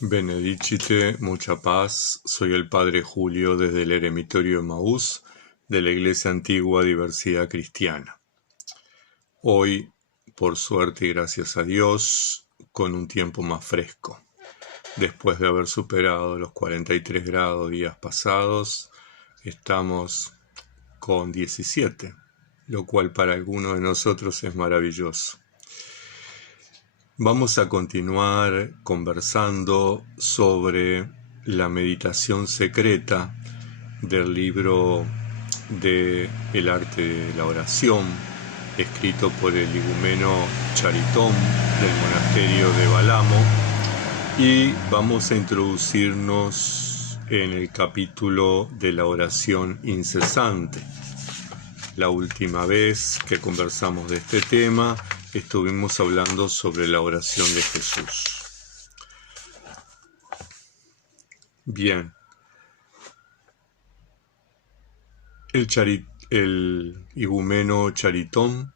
Benedicite, mucha paz. Soy el Padre Julio desde el Eremitorio Emaús de la Iglesia Antigua Diversidad Cristiana. Hoy, por suerte y gracias a Dios, con un tiempo más fresco. Después de haber superado los 43 grados días pasados, estamos con 17, lo cual para algunos de nosotros es maravilloso. Vamos a continuar conversando sobre la meditación secreta del libro de El arte de la oración, escrito por el igumeno Charitón del monasterio de Balamo, y vamos a introducirnos en el capítulo de la oración incesante. La última vez que conversamos de este tema, estuvimos hablando sobre la oración de Jesús. Bien. El igumeno Charitón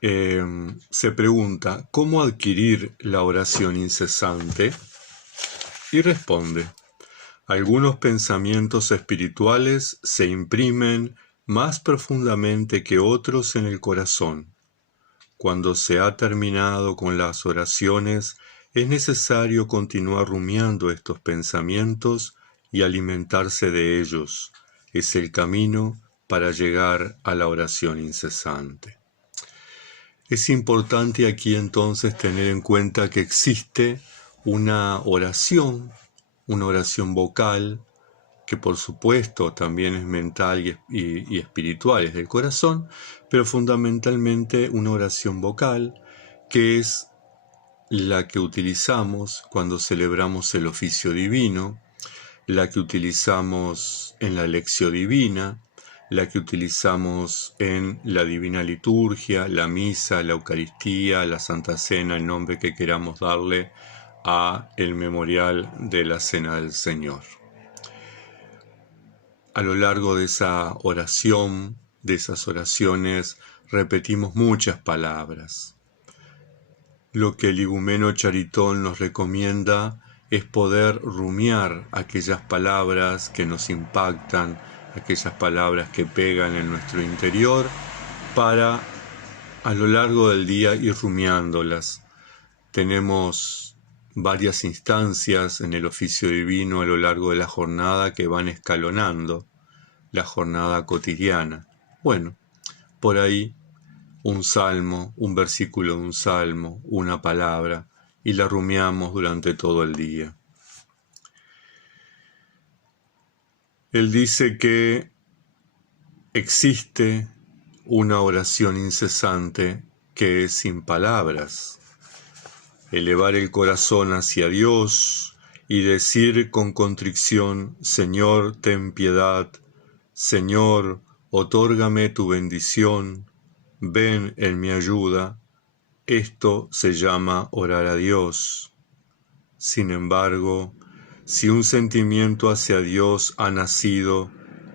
se pregunta, ¿cómo adquirir la oración incesante? Y responde, algunos pensamientos espirituales se imprimen más profundamente que otros en el corazón. Cuando se ha terminado con las oraciones, es necesario continuar rumiando estos pensamientos y alimentarse de ellos. Es el camino para llegar a la oración incesante. Es importante aquí entonces tener en cuenta que existe una oración vocal, que por supuesto también es mental y espiritual, es del corazón, pero fundamentalmente una oración vocal, que es la que utilizamos cuando celebramos el oficio divino, la que utilizamos en la lección divina, la que utilizamos en la divina liturgia, la misa, la Eucaristía, la Santa Cena, el nombre que queramos darle a el memorial de la Cena del Señor. A lo largo de esa oración, de esas oraciones, repetimos muchas palabras. Lo que el igumeno Charitón nos recomienda es poder rumiar aquellas palabras que nos impactan, aquellas palabras que pegan en nuestro interior, para a lo largo del día ir rumiándolas. Tenemos varias instancias en el oficio divino a lo largo de la jornada que van escalonando la jornada cotidiana. Bueno, por ahí un salmo, un versículo de un salmo, una palabra, y la rumiamos durante todo el día. Él dice que existe una oración incesante que es sin palabras. Elevar el corazón hacia Dios y decir con contrición, Señor, ten piedad, Señor, otórgame tu bendición, ven en mi ayuda. Esto se llama orar a Dios. Sin embargo, si un sentimiento hacia Dios ha nacido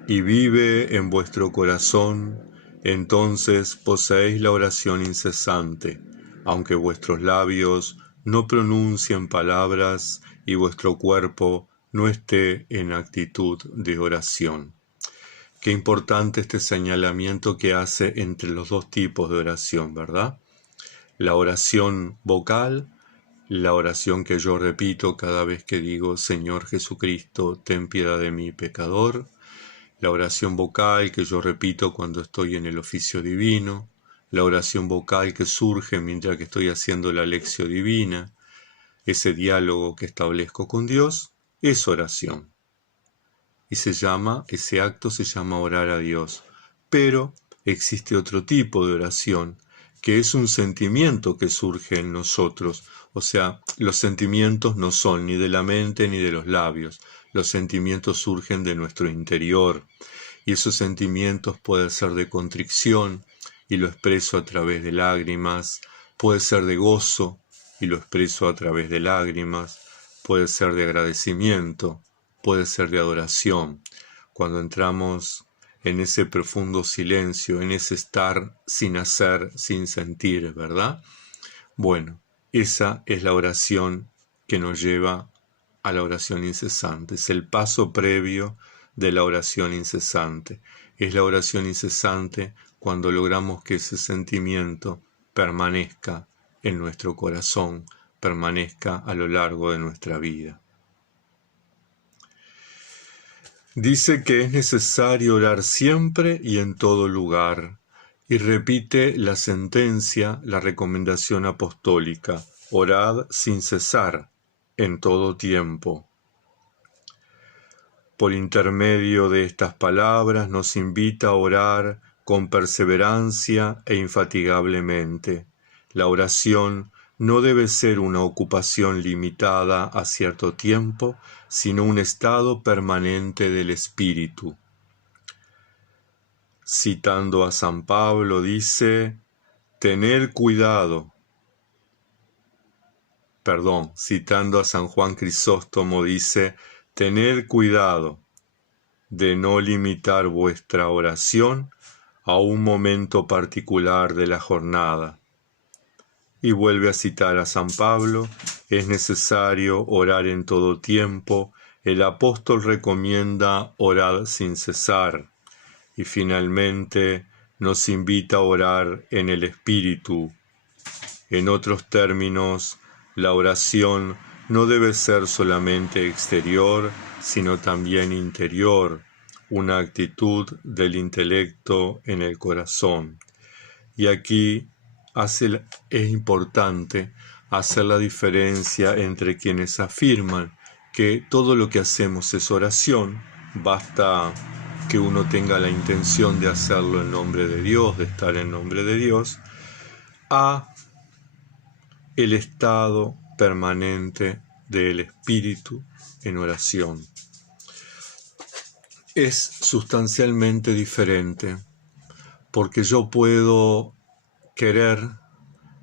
y vive en vuestro corazón, entonces poseéis la oración incesante, aunque vuestros labios no pronuncien palabras y vuestro cuerpo no esté en actitud de oración. Qué importante este señalamiento que hace entre los dos tipos de oración, ¿verdad? La oración vocal, la oración que yo repito cada vez que digo, Señor Jesucristo, ten piedad de mí, pecador. La oración vocal que yo repito cuando estoy en el oficio divino. La oración vocal que surge mientras que estoy haciendo la lección divina. Ese diálogo que establezco con Dios es oración. Y ese acto se llama orar a Dios. Pero existe otro tipo de oración, que es un sentimiento que surge en nosotros. O sea, los sentimientos no son ni de la mente ni de los labios. Los sentimientos surgen de nuestro interior. Y esos sentimientos pueden ser de contrición, y lo expreso a través de lágrimas. Puede ser de gozo, y lo expreso a través de lágrimas. Puede ser de agradecimiento, puede ser de adoración. Cuando entramos en ese profundo silencio, en ese estar sin hacer, sin sentir, ¿verdad? Bueno, esa es la oración que nos lleva a la oración incesante, es el paso previo de la oración incesante. Es la oración incesante cuando logramos que ese sentimiento permanezca en nuestro corazón, permanezca a lo largo de nuestra vida. Dice que es necesario orar siempre y en todo lugar, y repite la sentencia, la recomendación apostólica: orad sin cesar, en todo tiempo. Por intermedio de estas palabras nos invita a orar con perseverancia e infatigablemente. La oración no debe ser una ocupación limitada a cierto tiempo, sino un estado permanente del espíritu. Citando a San Pablo, dice: citando a San Juan Crisóstomo, dice: tened cuidado de no limitar vuestra oración a un momento particular de la jornada. Y vuelve a citar a San Pablo: es necesario orar en todo tiempo. El apóstol recomienda orar sin cesar. Y finalmente nos invita a orar en el Espíritu. En otros términos, la oración no debe ser solamente exterior, sino también interior, una actitud del intelecto en el corazón. Y aquí es importante hacer la diferencia entre quienes afirman que todo lo que hacemos es oración, basta que uno tenga la intención de hacerlo en nombre de Dios, de estar en nombre de Dios, a el estado permanente del espíritu en oración. Es sustancialmente diferente, porque yo puedo querer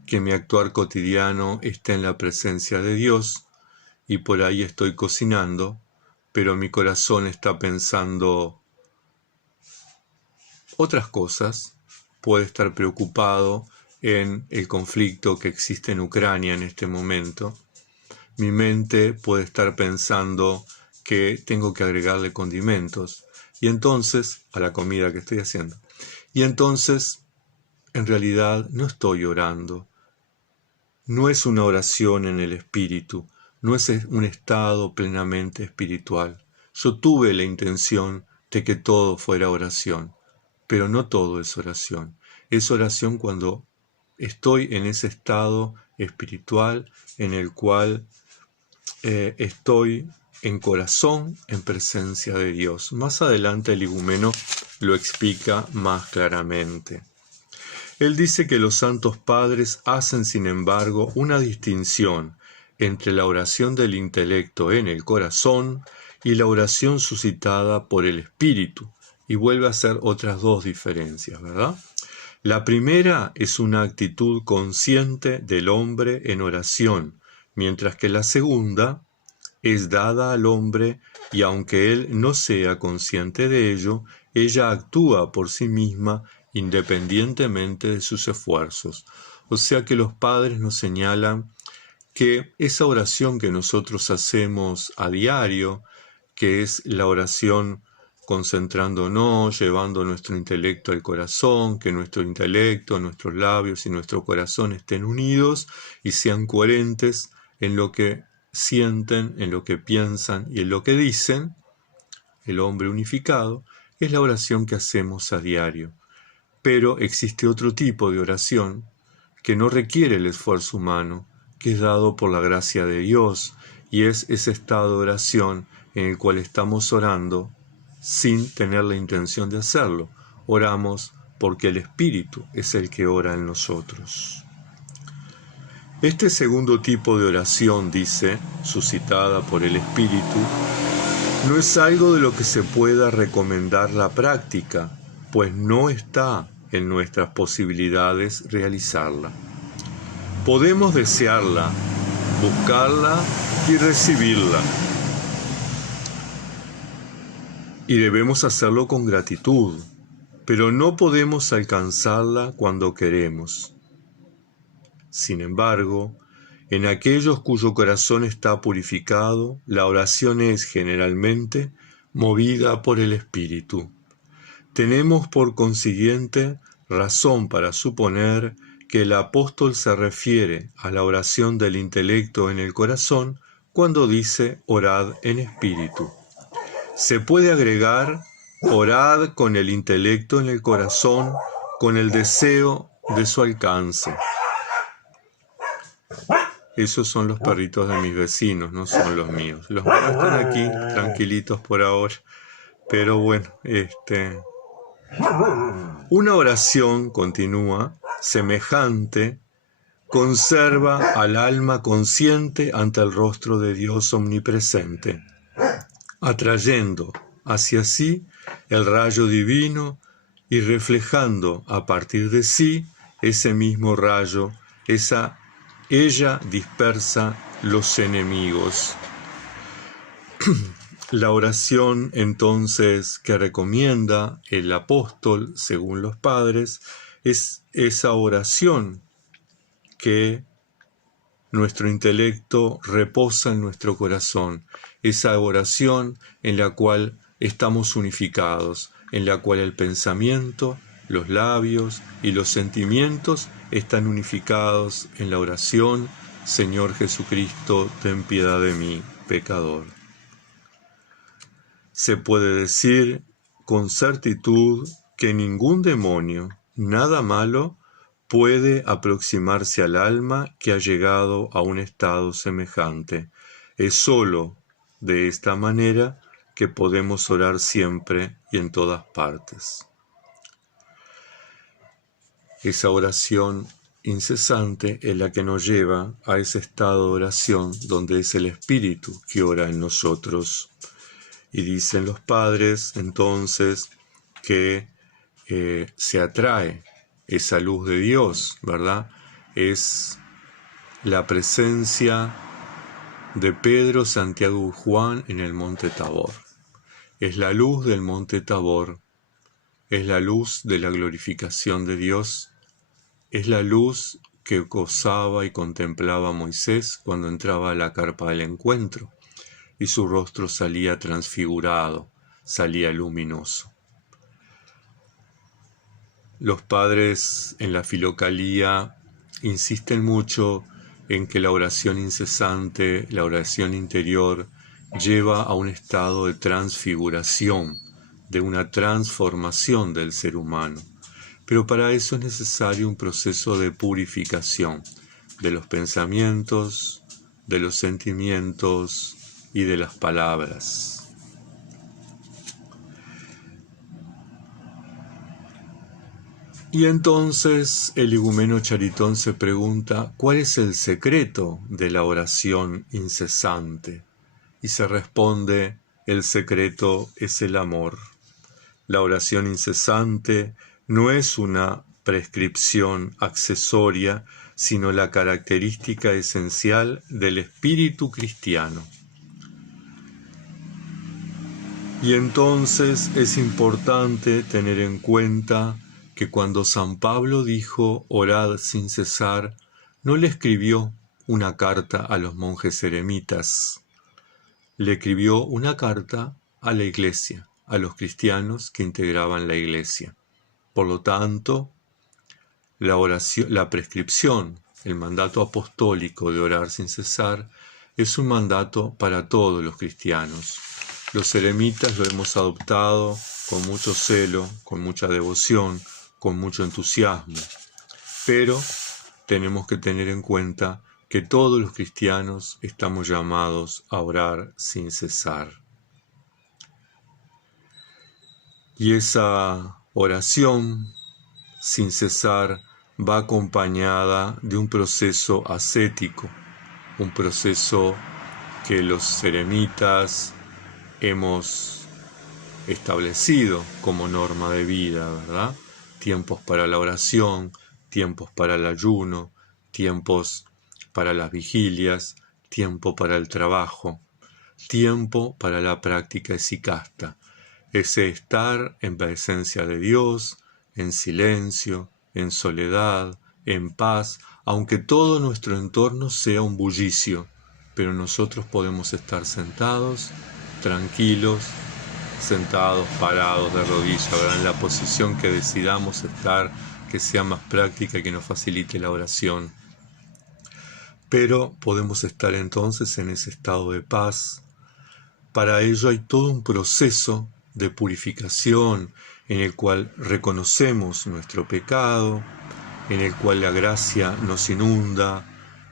que mi actuar cotidiano esté en la presencia de Dios y por ahí estoy cocinando, pero mi corazón está pensando otras cosas, puede estar preocupado en el conflicto que existe en Ucrania en este momento. Mi mente puede estar pensando que tengo que agregarle condimentos y entonces a la comida que estoy haciendo. Y entonces, en realidad, no estoy orando. No es una oración en el espíritu, no es un estado plenamente espiritual. Yo tuve la intención de que todo fuera oración, pero no todo es oración. Es oración cuando estoy en ese estado espiritual en el cual estoy en corazón, en presencia de Dios. Más adelante el igumeno lo explica más claramente. Él dice que los santos padres hacen, sin embargo, una distinción entre la oración del intelecto en el corazón y la oración suscitada por el espíritu, y vuelve a hacer otras dos diferencias, ¿verdad? La primera es una actitud consciente del hombre en oración, mientras que la segunda es dada al hombre y aunque él no sea consciente de ello, ella actúa por sí misma independientemente de sus esfuerzos. O sea que los padres nos señalan que esa oración que nosotros hacemos a diario, que es la oración concentrándonos, llevando nuestro intelecto al corazón, que nuestro intelecto, nuestros labios y nuestro corazón estén unidos y sean coherentes en lo que sienten, en lo que piensan y en lo que dicen, el hombre unificado, es la oración que hacemos a diario. Pero existe otro tipo de oración que no requiere el esfuerzo humano, que es dado por la gracia de Dios, y es ese estado de oración en el cual estamos orando sin tener la intención de hacerlo. Oramos porque el Espíritu es el que ora en nosotros. Este segundo tipo de oración, dice, suscitada por el Espíritu, no es algo de lo que se pueda recomendar la práctica, pues no está en nuestras posibilidades realizarla. Podemos desearla, buscarla y recibirla. Y debemos hacerlo con gratitud, pero no podemos alcanzarla cuando queremos. Sin embargo, En aquellos cuyo corazón está purificado, la oración es generalmente movida por el Espíritu. Tenemos por consiguiente razón para suponer que el apóstol se refiere a la oración del intelecto en el corazón cuando dice orad en espíritu. Se puede agregar orad con el intelecto en el corazón, con el deseo de su alcance. Esos son los perritos de mis vecinos, no son los míos. Los míos están aquí tranquilitos por ahora, pero bueno, una oración, continúa, semejante, conserva al alma consciente ante el rostro de Dios omnipresente, atrayendo hacia sí el rayo divino y reflejando a partir de sí ese mismo rayo, ella dispersa los enemigos. La oración, entonces, que recomienda el apóstol, según los padres, es esa oración que nuestro intelecto reposa en nuestro corazón, esa oración en la cual estamos unificados, en la cual el pensamiento, los labios y los sentimientos están unificados en la oración: Señor Jesucristo, ten piedad de mí, pecador. Se puede decir con certitud que ningún demonio, nada malo, puede aproximarse al alma que ha llegado a un estado semejante. Es sólo de esta manera que podemos orar siempre y en todas partes. Esa oración incesante es la que nos lleva a ese estado de oración donde es el Espíritu que ora en nosotros. Y dicen los padres entonces que se atrae esa luz de Dios, ¿verdad? Es la presencia de Pedro, Santiago y Juan en el monte Tabor. Es la luz del monte Tabor, es la luz de la glorificación de Dios, es la luz que gozaba y contemplaba Moisés cuando entraba a la carpa del encuentro y su rostro salía transfigurado, salía luminoso. Los padres en la Filocalía insisten mucho en que la oración incesante, la oración interior, lleva a un estado de transfiguración, de una transformación del ser humano. Pero para eso es necesario un proceso de purificación de los pensamientos, de los sentimientos y de las palabras. Y entonces el igumeno Charitón se pregunta, ¿cuál es el secreto de la oración incesante? Y se responde, el secreto es el amor. La oración incesante no es una prescripción accesoria, sino la característica esencial del espíritu cristiano. Y entonces es importante tener en cuenta que cuando San Pablo dijo orad sin cesar, no le escribió una carta a los monjes eremitas, le escribió una carta a la iglesia, a los cristianos que integraban la iglesia. Por lo tanto, la oración, la prescripción, el mandato apostólico de orar sin cesar, es un mandato para todos los cristianos. Los eremitas lo hemos adoptado con mucho celo, con mucha devoción, con mucho entusiasmo, pero tenemos que tener en cuenta que todos los cristianos estamos llamados a orar sin cesar. Y esa oración sin cesar va acompañada de un proceso ascético, un proceso que los eremitas hemos establecido como norma de vida, ¿verdad? Tiempos para la oración, tiempos para el ayuno, tiempos para las vigilias, tiempo para el trabajo, tiempo para la práctica esicasta, ese estar en presencia de Dios, en silencio, en soledad, en paz, aunque todo nuestro entorno sea un bullicio, pero nosotros podemos estar sentados, tranquilos, sentados, parados, de rodillas, ¿verdad? En la posición que decidamos estar, que sea más práctica y que nos facilite la oración. Pero podemos estar entonces en ese estado de paz. Para ello hay todo un proceso de purificación en el cual reconocemos nuestro pecado, en el cual la gracia nos inunda,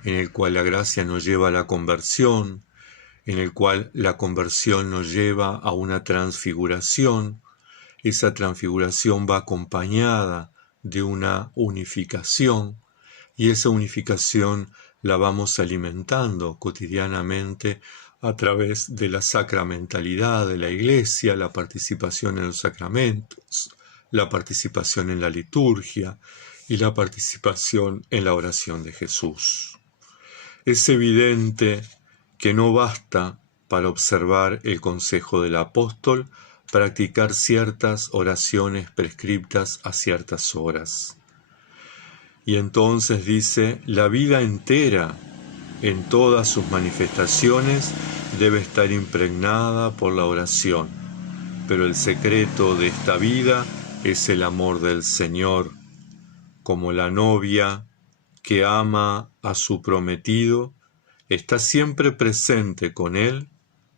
en el cual la gracia nos lleva a la conversión, en el cual la conversión nos lleva a una transfiguración. Esa transfiguración va acompañada de una unificación, y esa unificación la vamos alimentando cotidianamente a través de la sacramentalidad de la Iglesia, la participación en los sacramentos, la participación en la liturgia y la participación en la oración de Jesús. Es evidente que no basta para observar el consejo del apóstol practicar ciertas oraciones prescriptas a ciertas horas. Y entonces dice, la vida entera, en todas sus manifestaciones, debe estar impregnada por la oración. Pero el secreto de esta vida es el amor del Señor, como la novia que ama a su prometido, está siempre presente con él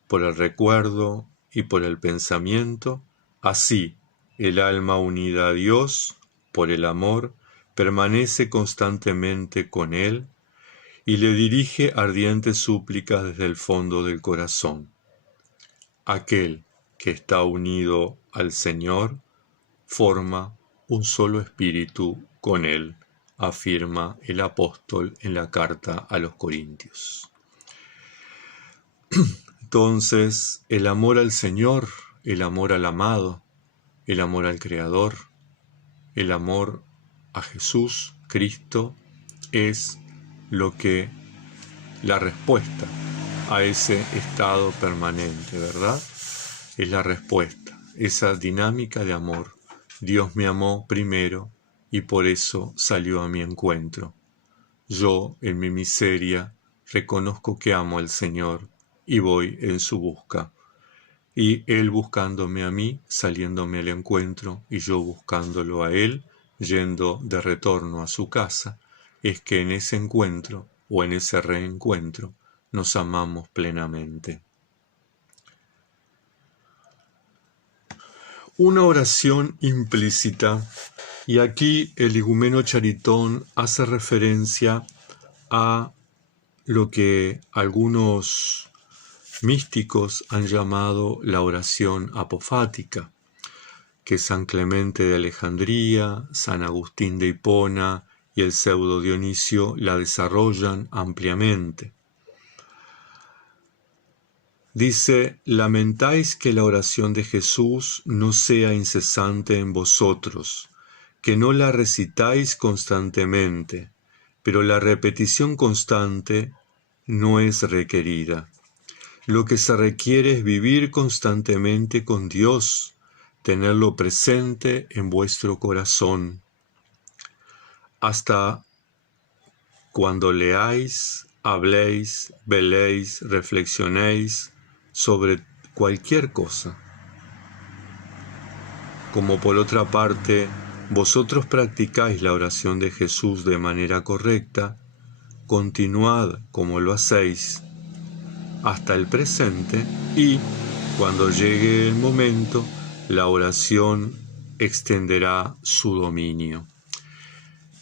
por el recuerdo y por el pensamiento. Así, el alma unida a Dios por el amor permanece constantemente con él y le dirige ardientes súplicas desde el fondo del corazón. Aquel que está unido al Señor forma un solo espíritu con él, afirma el apóstol en la carta a los Corintios. Entonces, el amor al Señor, el amor al amado, el amor al Creador, el amor a Jesús, Cristo, es la respuesta a ese estado permanente, ¿verdad? Es la respuesta, esa dinámica de amor. Dios me amó primero y por eso salió a mi encuentro. Yo, en mi miseria, reconozco que amo al Señor y voy en su busca. Y Él buscándome a mí, saliéndome al encuentro, y yo buscándolo a Él, yendo de retorno a su casa, es que en ese encuentro o en ese reencuentro nos amamos plenamente. Una oración implícita, y aquí el igumeno Charitón hace referencia a lo que algunos místicos han llamado la oración apofática, que San Clemente de Alejandría, San Agustín de Hipona y el pseudo Dionisio la desarrollan ampliamente. Dice, lamentáis que la oración de Jesús no sea incesante en vosotros, que no la recitáis constantemente, pero la repetición constante no es requerida. Lo que se requiere es vivir constantemente con Dios, tenerlo presente en vuestro corazón. Hasta cuando leáis, habléis, veléis, reflexionéis sobre cualquier cosa. Como por otra parte, vosotros practicáis la oración de Jesús de manera correcta, continuad como lo hacéis hasta el presente y, cuando llegue el momento, la oración extenderá su dominio.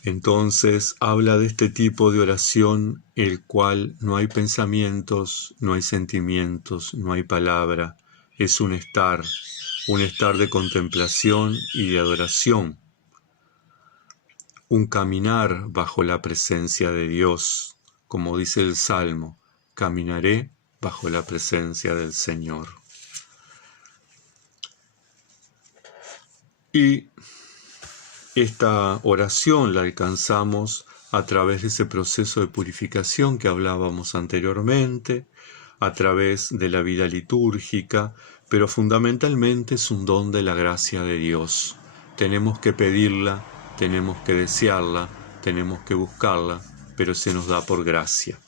Entonces habla de este tipo de oración, el cual no hay pensamientos, no hay sentimientos, no hay palabra, es un estar de contemplación y de adoración, un caminar bajo la presencia de Dios, como dice el Salmo, caminaré bajo la presencia del Señor. Y esta oración la alcanzamos a través de ese proceso de purificación que hablábamos anteriormente, a través de la vida litúrgica, pero fundamentalmente es un don de la gracia de Dios. Tenemos que pedirla, tenemos que desearla, tenemos que buscarla, pero se nos da por gracia.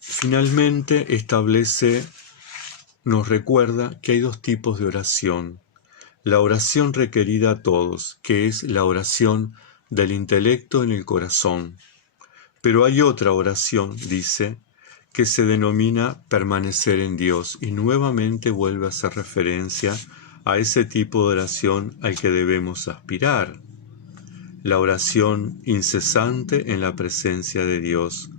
Finalmente nos recuerda que hay dos tipos de oración. La oración requerida a todos, que es la oración del intelecto en el corazón. Pero hay otra oración, dice, que se denomina permanecer en Dios, y nuevamente vuelve a hacer referencia a ese tipo de oración al que debemos aspirar. La oración incesante en la presencia de Dios.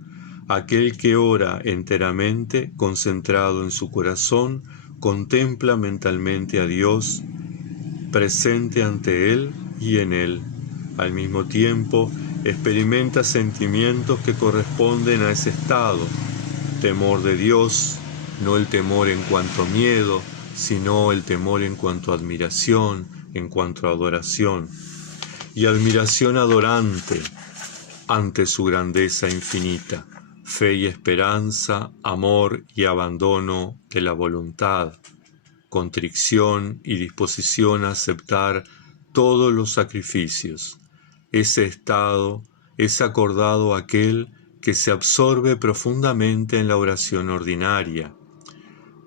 Aquel que ora enteramente, concentrado en su corazón, contempla mentalmente a Dios, presente ante Él y en Él. Al mismo tiempo, experimenta sentimientos que corresponden a ese estado. Temor de Dios, no el temor en cuanto a miedo, sino el temor en cuanto a admiración, en cuanto a adoración. Y admiración adorante ante su grandeza infinita. Fe y esperanza, amor y abandono de la voluntad, contrición y disposición a aceptar todos los sacrificios. Ese estado es acordado a aquel que se absorbe profundamente en la oración ordinaria,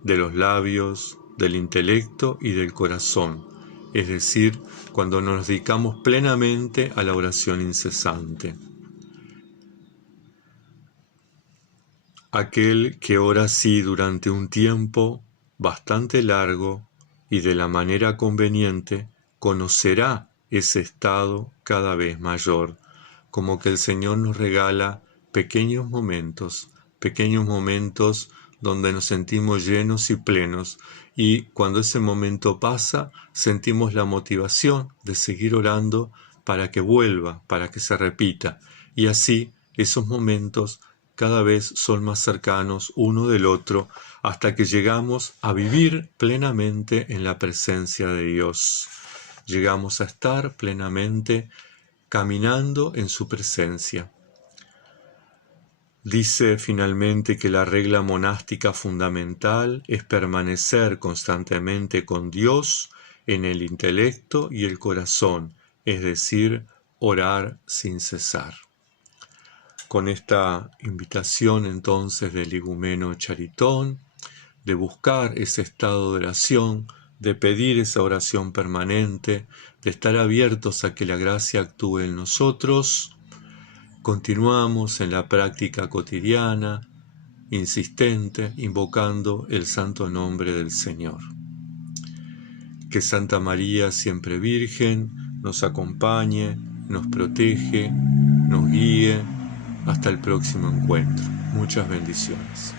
de los labios, del intelecto y del corazón, es decir, cuando nos dedicamos plenamente a la oración incesante. Aquel que ora así durante un tiempo bastante largo y de la manera conveniente, conocerá ese estado cada vez mayor, como que el Señor nos regala pequeños momentos donde nos sentimos llenos y plenos, y cuando ese momento pasa, sentimos la motivación de seguir orando para que vuelva, para que se repita, y así esos momentos cada vez son más cercanos uno del otro, hasta que llegamos a vivir plenamente en la presencia de Dios. Llegamos a estar plenamente caminando en su presencia. Dice finalmente que la regla monástica fundamental es permanecer constantemente con Dios en el intelecto y el corazón, es decir, orar sin cesar. Con esta invitación entonces del igumeno Charitón, de buscar ese estado de oración, de pedir esa oración permanente, de estar abiertos a que la gracia actúe en nosotros, continuamos en la práctica cotidiana, insistente, invocando el santo nombre del Señor. Que Santa María, siempre Virgen, nos acompañe, nos protege, nos guíe. Hasta el próximo encuentro. Muchas bendiciones.